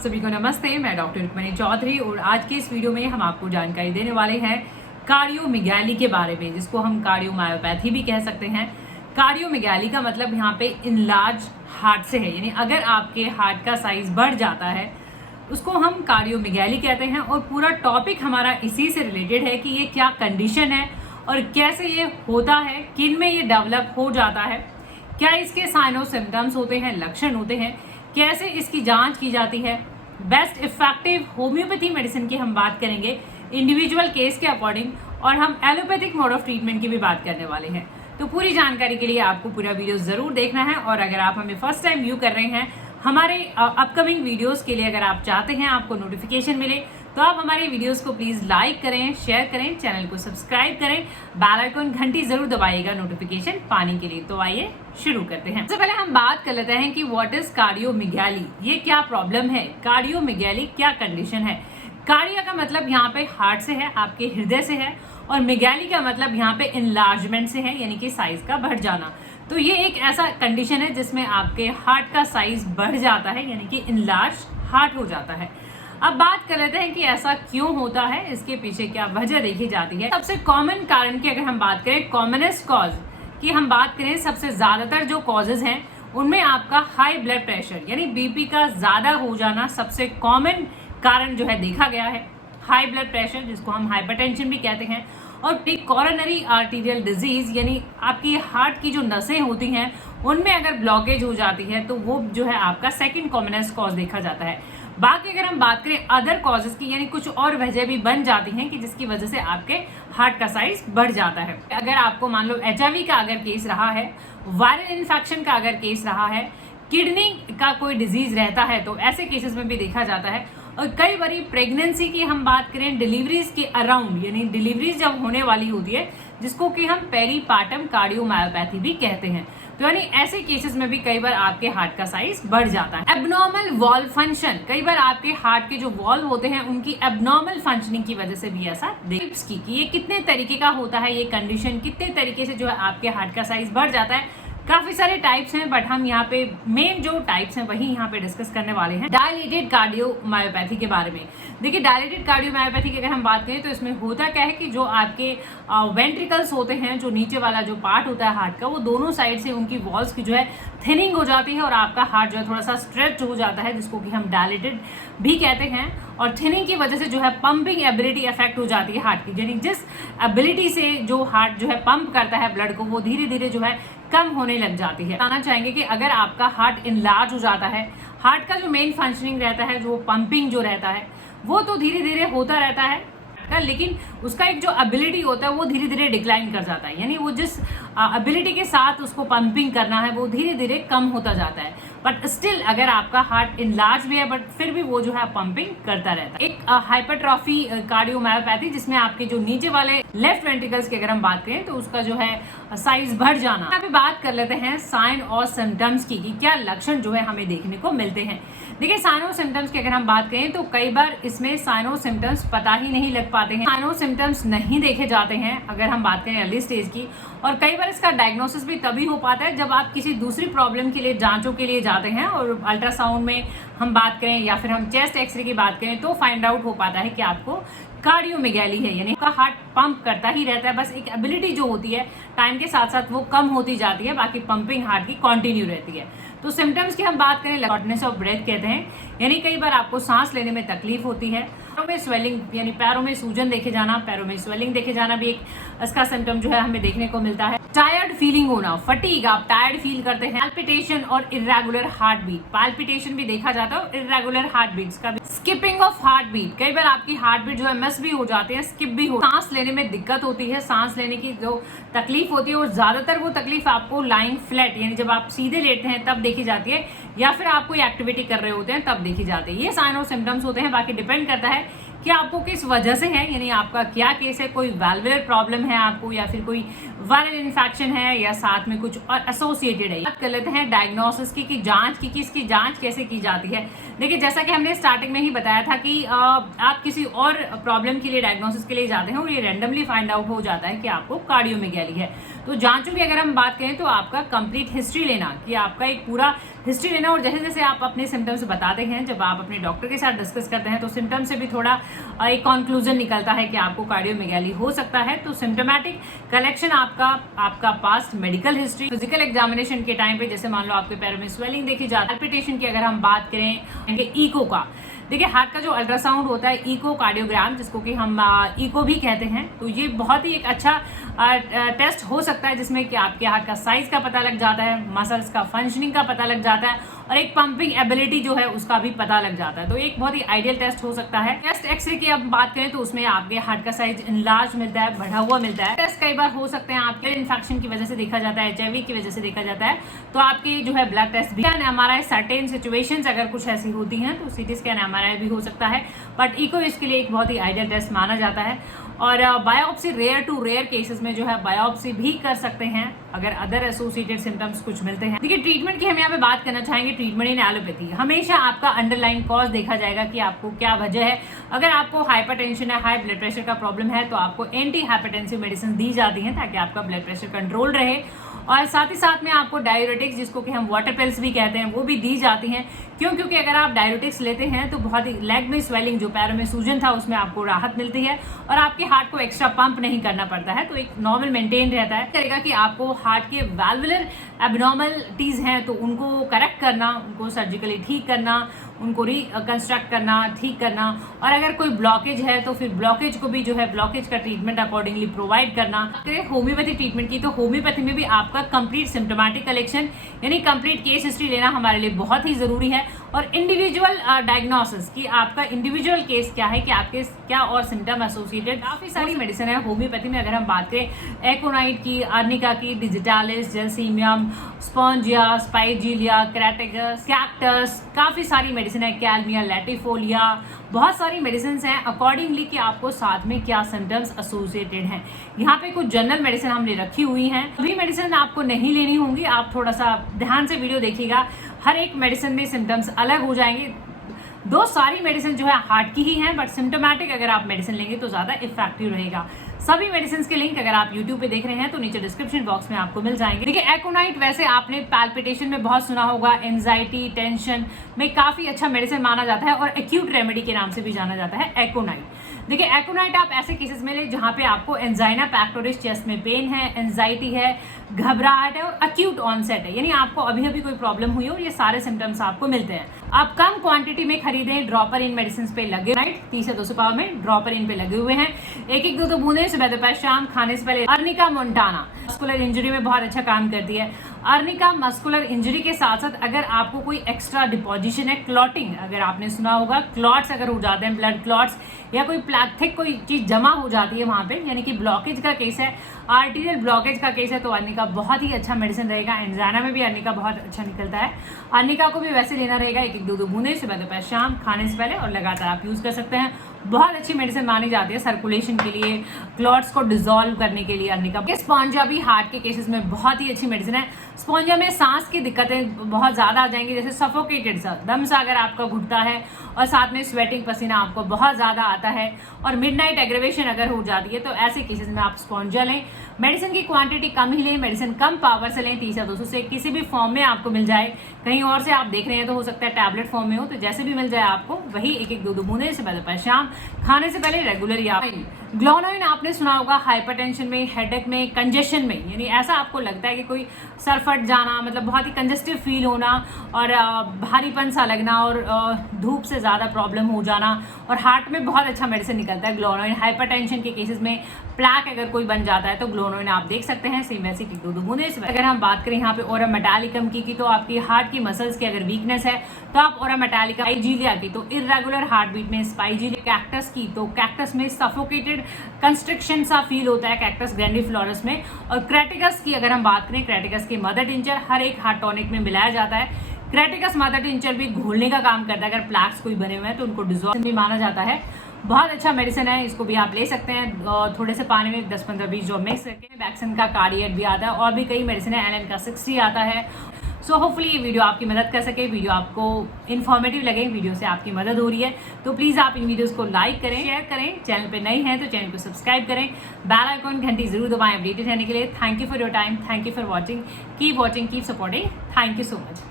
सभी को नमस्ते। मैं डॉक्टर रुक्मणी चौधरी और आज के इस वीडियो में हम आपको जानकारी देने वाले हैं कार्डियोमेगाली के बारे में, जिसको हम कार्डियोमायोपैथी भी कह सकते हैं। कार्डियोमेगाली का मतलब यहाँ पे इनलार्ज हार्ट से है, यानी अगर आपके हार्ट का साइज बढ़ जाता है उसको हम कार्डियोमेगाली कहते हैं। और पूरा टॉपिक हमारा इसी से रिलेटेड है कि ये क्या कंडीशन है और कैसे ये होता है, किन में ये डेवलप हो जाता है, क्या इसके साइन और सिम्टम्स होते हैं, लक्षण होते हैं, कैसे इसकी जांच की जाती है। बेस्ट इफेक्टिव होम्योपैथी मेडिसिन की हम बात करेंगे इंडिविजुअल केस के अकॉर्डिंग, और हम एलोपैथिक मोड ऑफ ट्रीटमेंट की भी बात करने वाले हैं। तो पूरी जानकारी के लिए आपको पूरा वीडियो जरूर देखना है। और अगर आप हमें फर्स्ट टाइम व्यू कर रहे हैं, हमारे अपकमिंग वीडियोस के लिए अगर आप चाहते हैं आपको नोटिफिकेशन मिले, तो आप हमारे वीडियोस को प्लीज लाइक करें, शेयर करें, चैनल को सब्सक्राइब करें, बेल आइकन घंटी जरूर दबाइएगा नोटिफिकेशन पाने के लिए। तो आइए शुरू करते हैं। सबसे पहले हम बात कर लेते हैं कि व्हाट इज कार्डियोमेगाली, ये क्या प्रॉब्लम है, कार्डियोमेगाली क्या कंडीशन है। कार्डिया का मतलब यहाँ पे हार्ट से है, आपके हृदय से है, और मेगाली का मतलब यहाँ पे इनलार्जमेंट से है, यानी कि साइज का बढ़ जाना। तो ये एक ऐसा कंडीशन है जिसमें आपके हार्ट का साइज बढ़ जाता है, यानी कि इनलार्ज हार्ट हो जाता है। अब बात कर लेते हैं कि ऐसा क्यों होता है, इसके पीछे क्या वजह देखी जाती है। सबसे कॉमन कारण की अगर हम बात करें, कॉमनेस्ट कॉज की हम बात करें, सबसे ज्यादातर जो कॉजेज हैं उनमें आपका हाई ब्लड प्रेशर यानी बीपी का ज्यादा हो जाना सबसे कॉमन कारण जो है देखा गया है। हाई ब्लड प्रेशर, जिसको हम हाइपरटेंशन भी कहते हैं, और कोरोनरी आर्टीरियल डिजीज यानी आपकी हार्ट की जो नसें होती हैं उनमें अगर ब्लॉकेज हो जाती है तो वो जो है आपका सेकंड कॉमनेस्ट कॉज देखा जाता है। बाकी अगर हम बात करें अदर कॉजेज की, यानी कुछ और वजह भी बन जाती हैं कि जिसकी वजह से आपके हार्ट का साइज बढ़ जाता है। अगर आपको मान लो HIV का अगर केस रहा है, वायरल इन्फेक्शन का अगर केस रहा है, किडनी का कोई डिजीज रहता है, तो ऐसे केसेस में भी देखा जाता है। और कई बारी प्रेगनेंसी की हम बात करें, डिलीवरीज के अराउंड, यानी डिलीवरीज जब होने वाली होती है, जिसको कि हम पेरीपार्टम कार्डियोमायोपैथी भी कहते हैं, तो यानी ऐसे केसेस में भी कई बार आपके हार्ट का साइज बढ़ जाता है। एबनॉर्मल वॉल्व फंक्शन, कई बार आपके हार्ट के जो वॉल्व होते हैं उनकी एबनॉर्मल फंक्शनिंग की वजह से भी ऐसा देखा कि ये कितने तरीके का होता है, ये कंडीशन कितने तरीके से जो है आपके हार्ट का साइज बढ़ जाता है। काफी सारे टाइप्स हैं, बट हम यहाँ पे मेन जो टाइप्स हैं वही यहाँ पे डिस्कस करने वाले हैं। डायलेटेड कार्डियोमायोपैथी के बारे में देखिए, डायलेटेड कार्डियोमायोपैथी की अगर हम बात करें तो इसमें होता क्या है कि जो आपके वेंट्रिकल्स होते हैं, जो नीचे वाला जो पार्ट होता है हार्ट का, वो दोनों साइड से उनकी वॉल्स की जो है थिनिंग हो जाती है और आपका हार्ट जो है थोड़ा सा स्ट्रेच हो जाता है, जिसको कि हम डायलेटेड भी कहते हैं। और थिनिंग की वजह से जो है पंपिंग एबिलिटी अफेक्ट हो जाती है हार्ट की, यानी जिस एबिलिटी से जो हार्ट जो है पंप करता है ब्लड को, वो धीरे धीरे जो है कम होने लग जाती है। बताना चाहेंगे कि अगर आपका हार्ट इनलार्ज हो जाता है, हार्ट का जो मेन फंक्शनिंग रहता है, जो पंपिंग जो रहता है, वो तो धीरे धीरे होता रहता है, लेकिन उसका एक जो एबिलिटी होता है वो धीरे धीरे डिक्लाइन कर जाता है, यानी वो जिस एबिलिटी के साथ उसको पंपिंग करना है वो धीरे धीरे कम होता जाता है। बट स्टिल अगर आपका हार्ट इनलार्ज भी है, बट फिर भी वो जो है पंपिंग करता रहता है। एक हाइपरट्रॉफी कार्डियोमायोपैथी, जिसमें आपके जो नीचे वाले लेफ्ट वेंट्रिकल्स की अगर हम बात करें तो उसका जो है साइज बढ़ जाना। यहाँ पे बात कर लेते हैं साइन और सिम्टम्स की, कि क्या लक्षण जो है हमें देखने को मिलते हैं। देखिए, साइन और सिम्टम्स की अगर हम बात करें तो कई बार इसमें साइन और सिम्टम्स पता ही नहीं लग पाते हैं, साइन और सिम्टम्स नहीं देखे जाते हैं अगर हम बात करें अर्ली स्टेज की। और कई बार इसका डायग्नोसिस भी तभी हो पाता है जब आप किसी दूसरी प्रॉब्लम के लिए जांचों के लिए जाते हैं, और अल्ट्रासाउंड में हम बात करें या फिर हम चेस्ट एक्सरे की बात करें तो फाइंड आउट हो पाता है कि आपको कार्डियोमेगाली है, यानी का हार्ट पंप करता ही रहता है, बस एक एबिलिटी जो होती है टाइम के साथ साथ वो कम होती जाती है, बाकी पंपिंग हार्ट की कंटिन्यू रहती है। तो सिम्टम्स की हम बात करें, शॉर्टनेस ऑफ ब्रेथ कहते हैं, यानी कई बार आपको सांस लेने में तकलीफ होती है। पैरों में स्वेलिंग, यानी पैरों में सूजन देखे जाना, पैरों में स्वेलिंग देखे जाना भी एक इसका सिम्टम जो है हमें देखने को मिलता है। टायर्ड फीलिंग होना, फटीग, आप टायर्ड फील करते हैं। पैल्पिटेशन और इरेगुलर हार्ट बीट, पैल्पिटेशन भी देखा जाता है और इरेगुलर हार्ट बीट्स का भी। स्किपिंग ऑफ हार्ट बीट, कई बार आपकी हार्ट बीट जो है मिस भी हो जाती है, स्किप भी हो। सांस लेने में दिक्कत होती है, सांस लेने की जो तकलीफ होती है, और ज्यादातर वो तकलीफ आपको लाइंग फ्लैट, यानी जब आप सीधे लेटते हैं तब देखी जाती है, या फिर आप कोई एक्टिविटी कर रहे होते हैं तब देखी जाती है। ये साइन और सिम्टम्स होते हैं। बाकी डिपेंड करता है कि आपको किस वजह से है, यानी आपका क्या केस है, कोई वैल्वुलर प्रॉब्लम है आपको, या फिर कोई वायरल इन्फेक्शन है, या साथ में कुछ और एसोसिएटेड है। बात कर लेते हैं डायग्नोसिस की, जांच की, कि इसकी जांच कैसे की जाती है। देखिए, जैसा कि हमने स्टार्टिंग में ही बताया था कि आप किसी और प्रॉब्लम के लिए डायग्नोसिस के लिए जाते हैं और ये रैंडमली फाइंड आउट हो जाता है कि आपको कार्डियोमेगाली है, तो जांचों की अगर हम बात करें तो आपका कंप्लीट हिस्ट्री लेना, कि आपका एक पूरा हिस्ट्री लेना, और जैसे जैसे आप अपने सिम्टम्स बताते हैं, जब आप अपने डॉक्टर के साथ डिस्कस करते हैं तो सिम्टम्स से भी थोड़ा एक कंक्लूजन निकलता है कि आपको कार्डियोमेगाली हो सकता है। तो सिम्टोमेटिक कलेक्शन आपका past medical history, physical examination के टाइम पे जैसे मान लो आपके पैरों में स्वेलिंग देखी जाती है, पैल्पिटेशन की अगर हम बात करें, इको का, देखिए हार्ट का जो अल्ट्रासाउंड होता है इको कार्डियोग्राम, जिसको कि हम इको भी कहते हैं, तो ये बहुत ही एक अच्छा टेस्ट हो सकता है जिसमें कि आपके हार्ट का साइज का पता लग जाता है, मसल्स का फंक्शनिंग का पता लग जाता है, और एक पंपिंग एबिलिटी जो है उसका भी पता लग जाता है। तो एक बहुत ही आइडियल टेस्ट हो सकता है। चेस्ट एक्सरे की अब बात करें तो उसमें आपके हार्ट का साइज इनलार्ज मिलता है, बढ़ा हुआ मिलता है। टेस्ट कई बार हो सकते हैं आपके इन्फेक्शन की वजह से देखा जाता है, HIV की वजह से देखा जाता है, तो आपके जो है ब्लड टेस्ट भी, MRI सर्टेन सिचुएशंस अगर कुछ ऐसी होती हैं तो CT स्कैन MRI भी हो सकता है, बट इको इसके लिए एक बहुत ही आइडियल टेस्ट माना जाता है। और biopsy rare to rare cases में जो है बायोप्सी भी कर सकते हैं अगर अदर एसोसिएटेड सिम्टम्स कुछ मिलते हैं। देखिए ट्रीटमेंट की हम यहाँ पे बात करना चाहेंगे। ट्रीटमेंट इन एलोपैथी हमेशा आपका अंडरलाइन कॉज देखा जाएगा कि आपको क्या वजह है। अगर आपको हाइपरटेंशन है, हाई ब्लड प्रेशर का प्रॉब्लम है, तो आपको एंटी हाइपरटेंसिव मेडिसिन दी जाती है ताकि आपका ब्लड प्रेशर कंट्रोल रहे, और साथ ही साथ में आपको डाययूरेटिक्स, जिसको कि हम वाटर पिल्स भी कहते हैं, वो भी दी जाती हैं। क्यों? क्योंकि अगर आप डाययूरेटिक्स लेते हैं तो बहुत ही लेग में स्वेलिंग, जो पैरों में सूजन था, उसमें आपको राहत मिलती है और आपके हार्ट को एक्स्ट्रा पंप नहीं करना पड़ता है, तो एक नॉर्मल मेंटेन रहता है। करेगा कि आपको हार्ट के वैल्वुलर एबनॉर्मलिटीज हैं तो उनको करेक्ट करना, उनको सर्जिकली ठीक करना, उनको रिकंस्ट्रक्ट करना, ठीक करना, और अगर कोई ब्लॉकेज है तो फिर ब्लॉकेज को भी जो है ब्लॉकेज का ट्रीटमेंट अकॉर्डिंगली प्रोवाइड करना। होम्योपैथी ट्रीटमेंट की तो होम्योपैथी में भी आपका कंप्लीट सिम्टोमेटिक कलेक्शन यानी कंप्लीट केस हिस्ट्री लेना हमारे लिए बहुत ही जरूरी है, और इंडिविजुअल डायग्नोसिस की आपका इंडिविजुअल केस क्या है कि आपके क्या और सिम्टम एसोसिएटेड। काफी सारी मेडिसिन है होम्योपैथी में, अगर हम बात करें एकोनाइट की, अर्निका की, डिजिटालिस, जेलसीमियम, स्पॉन्जिया, स्पाइजिलिया, क्रेटिगस, कैक्टस, काफी सारी मेडिसिन है, कैल्मिया, लैटिफोलिया, बहुत सारी मेडिसिन हैं अकॉर्डिंगली कि आपको साथ में क्या सिम्टम्स एसोसिएटेड हैं। यहाँ पे कुछ जनरल मेडिसिन हमने रखी हुई हैं, सभी मेडिसिन आपको नहीं लेनी होंगी, आप थोड़ा सा ध्यान से वीडियो देखिएगा, हर एक मेडिसिन में सिम्टम्स अलग हो जाएंगे। दो सारी मेडिसिन जो है हार्ट की ही हैं, बट सिम्टोमेटिक अगर आप मेडिसिन लेंगे तो ज़्यादा इफेक्टिव रहेगा। सभी मेडिसिन के लिंक अगर आप YouTube पे देख रहे हैं तो नीचे डिस्क्रिप्शन बॉक्स में आपको मिल जाएंगे। देखिए एकोनाइट वैसे आपने पैल्पिटेशन में बहुत सुना होगा, एंजाइटी, टेंशन में काफ़ी अच्छा मेडिसिन माना जाता है, और एक्यूट रेमेडी के नाम से भी जाना जाता है एकोनाइट। देखिए एकोनाइट आप ऐसे केसेस में ले जहाँ पे आपको एंजाइना पैक्टोरिस, चेस्ट में पेन है, एंजाइटी है, घबराहट है और अक्यूट ऑनसेट है, यानी आपको अभी अभी कोई प्रॉब्लम हुई और ये सारे सिम्टम्स आपको मिलते हैं। आप कम क्वांटिटी में खरीदें, ड्रॉपर इन मेडिसिन पे लगे, राइट 30 से 200 पावर में ड्रॉपर इन पे लगे हुए हैं, एक एक दो बूंदे सुबह दोपहर शाम खाने से पहले। अर्निका मोंटाना मस्कुलर इंजरी में बहुत अच्छा काम करती है। अर्निका मस्कुलर इंजरी के साथ साथ अगर आपको कोई एक्स्ट्रा डिपोजिशन है, क्लॉटिंग, अगर आपने सुना होगा क्लॉट्स अगर हो जाते हैं, ब्लड क्लॉट्स या कोई प्लास्टिक कोई चीज जमा हो जाती है वहां पे, यानी कि ब्लॉकेज का केस है, आर्टीरियल ब्लॉकेज का केस है, तो अर्निका बहुत ही अच्छा मेडिसिन रहेगा। एंजाइना में भी अर्निका बहुत अच्छा निकलता है। अर्निका को भी वैसे लेना रहेगा, एक एक दो बूंदे सुबह दोपहर शाम खाने से पहले, और लगातार आप यूज कर सकते हैं। बहुत अच्छी मेडिसिन मानी जाती है सर्कुलेशन के लिए, क्लॉट्स को डिसॉल्व करने के लिए अर्निका। स्पॉन्जिया भी हार्ट के केसेस में बहुत ही अच्छी मेडिसिन है। स्पॉन्जिया में सांस की दिक्कतें बहुत ज़्यादा आ जाएंगी, जैसे सफोकेटेड सा दम सा अगर आपका घुटता है, और साथ में स्वेटिंग, पसीना आपको बहुत ज़्यादा आता है, और मिडनाइट एग्रेवेशन अगर हो जाती है, तो ऐसे केसेस में आप स्पॉन्जिया लें। मेडिसिन की क्वांटिटी कम ही लें, मेडिसिन कम पावर से लें, 30 या 200 से किसी भी फॉर्म में आपको मिल जाए। कहीं और से आप देख रहे हैं तो हो सकता है टैबलेट फॉर्म में हो, तो जैसे भी मिल जाए आपको वही एक एक दो बूंदे सुबह दोपहर शाम खाने से पहले रेगुलर। या ग्लोनोइन आपने सुना होगा हाइपरटेंशन में, हेडेक में, कंजेशन में, यानी ऐसा आपको लगता है कि कोई सर फट जाना, मतलब बहुत ही कंजेस्टिव फील होना और भारीपन सा लगना और धूप से ज़्यादा प्रॉब्लम हो जाना, और हार्ट में बहुत अच्छा मेडिसिन निकलता है ग्लोनोइन। हाइपरटेंशन के केसेस में प्लैक अगर कोई बन जाता है तो ग्लोनोइन आप देख सकते हैं, सेम वैसे की दो बूंदे। अगर हम बात करें यहाँ पे ओरा मेटालिकम की तो आपकी हार्ट की मसल्स की अगर वीकनेस है तो आप ओरा मेटालिकम, स्पाइजिलिया की तो इर्रेगुलर हार्ट बीट में स्पाइजिलिया, कैक्टस की तो कैक्टस में सफोकेटेड कंस्ट्रिक्शन सा फील होता है कैक्टस ग्रैंडिफ्लोरस में, और क्रेटिकस की अगर हम बात करें, क्रेटिकस की मदर टिंचर हर एक हार्ट टॉनिक में मिलाया जाता है। क्रेटिकस मदर टिंचर भी घोलने का काम करता है, अगर प्लैक्स कोई बने हुए हैं तो उनको डिजॉल्व भी माना जाता है। बहुत अच्छा मेडिसिन है, इसको भी आप ले सकते हैं, और थोड़े से पानी में 10-15-20 ड्रॉप मिक्स करके। वैक्सीन का कार्डियट भी आता है, और भी कई मेडिसिन है, एलन का 60 आता है। सो होपफुली ये वीडियो आपकी मदद कर सके, वीडियो आपको इन्फॉर्मेटिव लगे, वीडियो से आपकी मदद हो रही है तो प्लीज़ आप इन वीडियोस को लाइक करें, शेयर करें, चैनल पे नए हैं तो चैनल को सब्सक्राइब करें, बेल आइकॉन घंटी जरूर दबाएं अपडेटेड रहने के लिए। Thank you for your time, thank you for watching, keep supporting, thank you so much.